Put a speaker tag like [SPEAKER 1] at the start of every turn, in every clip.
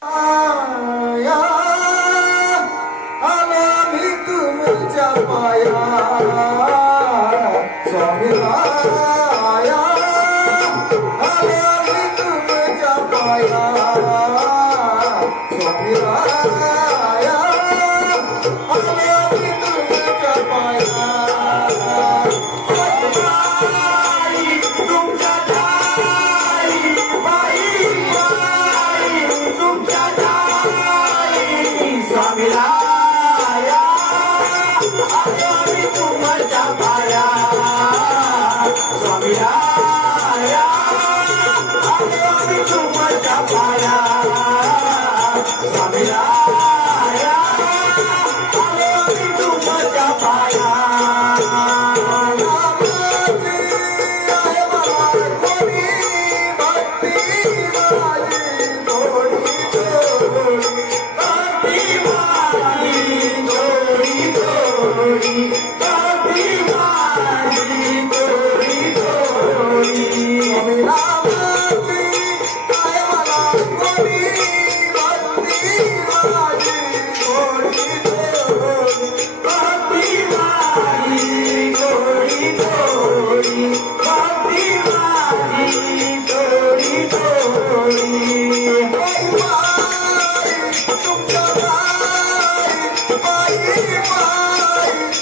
[SPEAKER 1] you আমি তোমার কাপায়া আমি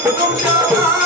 [SPEAKER 1] Come on, come on.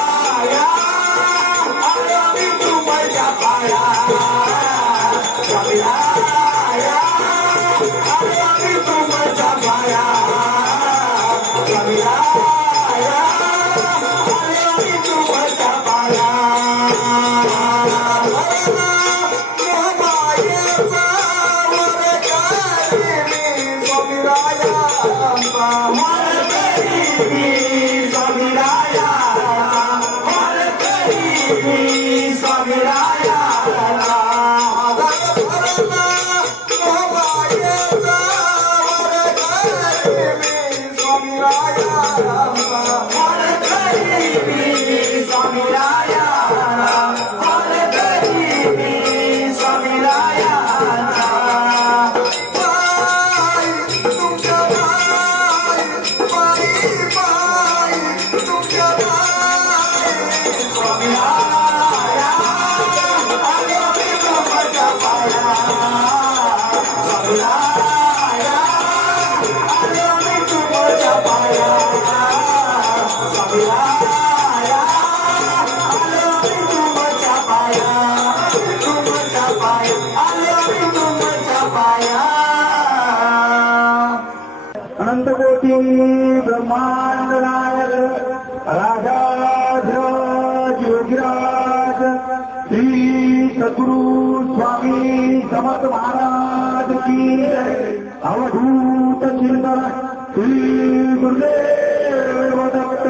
[SPEAKER 1] स्वामी राया स्वामी राया
[SPEAKER 2] अनंतकोटी ब्रह्मांड नायक राजाधिराज योगीराज श्री सद्गुरु स्वामी समर्थ महाराज की अवधूत चिंतन श्री गुरुदेव दत्त